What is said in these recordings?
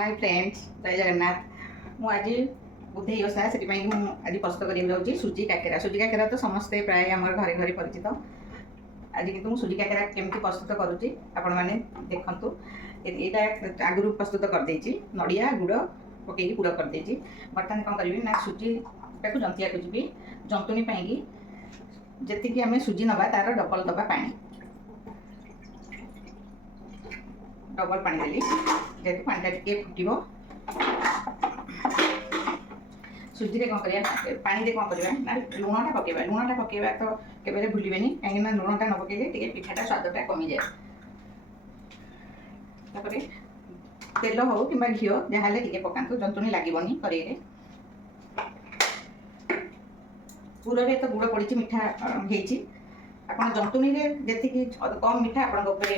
hi friends जय जगन्नाथ मुझे बुधे ओषा से आज प्रस्तुत कर सुजी काकेरा तो समस्ते प्राय आम घरे घरे परिचित आज कितु सुजी काकेरा केमती प्रस्तुत करुँची आपण मैंने देखु यहाँ आगु प्रस्तुत करदे नड़िया गुड़ पकई पूरा करदे बर्तमान कौन करी ना सुजी टाक जंतिया को जी जंतुणी जी आम सुजी नवा तार डबल दबा पानी डबल पानी देली जेहेतु पानी टे फुटो सुजी कौन कर पानी दे कौन करवा ना लुणटा पकेबा लुणटा पकेबा तो केबे भूलिबेनी कहीं लुणटा न पकेले पिठाटा स्वादटा कमी जाए तापर तेल हो कि घी जहाँ टे पकातु जंतुणी लगनी कड़े पूरा तो गुड़ पड़ी मिठा होती आप जंतुणी जी कम मिठा आप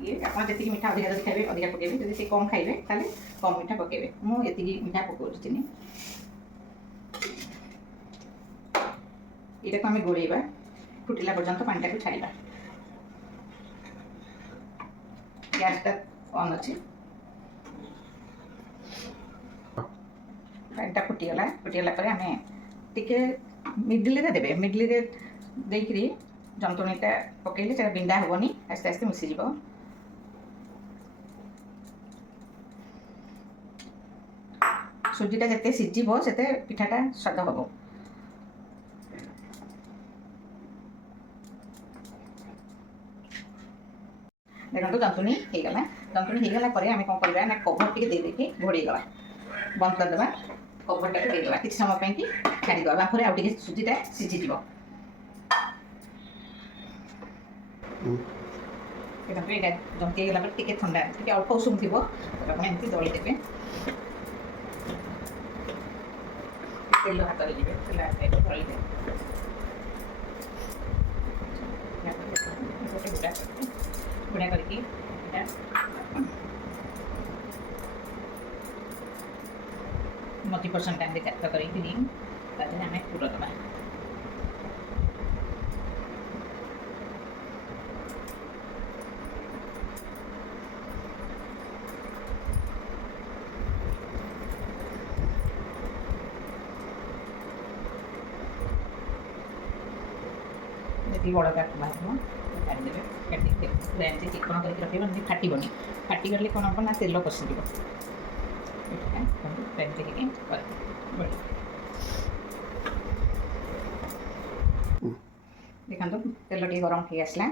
ये आप जी मिठा अधिका जब खाइए अधिका पकेबे जब कम खाइबे ताले कम मिठा पकेबे मुझे मिठा पकाऊँ चीनी ये आम गोड़ेबा फुटिला पर्यंत पानी को छाड़ा गैसटा ऑन अच्छे पानीटा फुटीगला आम टे मिडिल देवे मिडिल देकरी जंतुणीटा पकईले से बिंदा हेनी आस्ते आस्ते मिसीज सुजीटा जिते सीझब से पिठाटा स्वाद हम देखो जंतुणी होगला आम कौन करवा ना कभर टे दे घोड़ेगला बंद करदे कभरटा को देदेवा किसी समय कि छाड़ीद बाफरे आउ सुजीटा सीझीज देखो ये जंती गला टे थंडा टे अल्प उषुम थी एमती दली देवे तेल हाथ में जी तेल हाथ दली दे गुड़ा करके 90% टाइम चाप करके आम पूरा दबा जी बड़ काट बाहर काटिदेवे काटी चिकन करके रखे फाटबनी फाटीगले कौन हम ना तेल पशिज देखो तेल टे गरम हो आसला